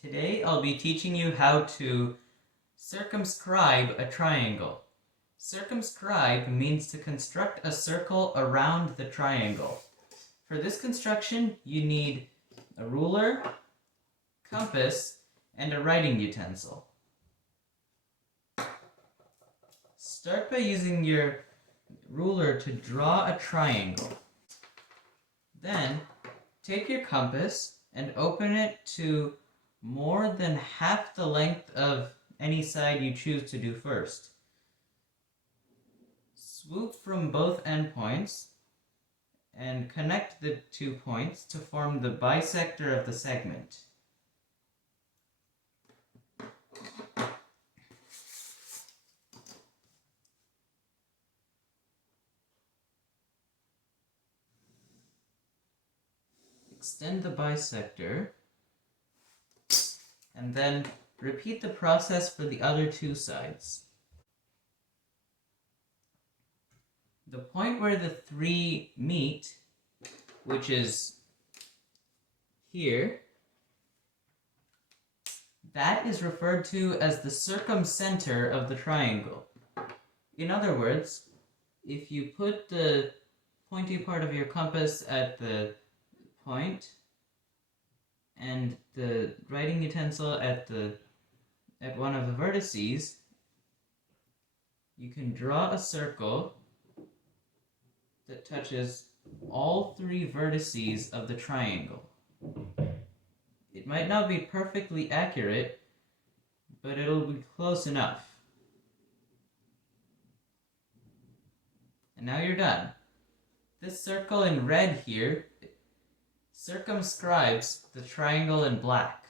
Today I'll be teaching you how to circumscribe a triangle. Circumscribe means to construct a circle around the triangle. For this construction, you need a ruler, compass, and a writing utensil. Start by using your ruler to draw a triangle. Then, take your compass and open it to more than half the length of any side you choose to do first. Swoop from both endpoints and connect the 2 points to form the bisector of the segment. Extend the bisector and then repeat the process for the other 2 sides. The point where the 3 meet, which is here, that is referred to as the circumcenter of the triangle. In other words, if you put the pointy part of your compass at the point and the writing utensil at one of the vertices, you can draw a circle that touches all 3 vertices of the triangle. It might not be perfectly accurate, but it'll be close enough. And now you're done. This circle in red here circumscribes the triangle in black.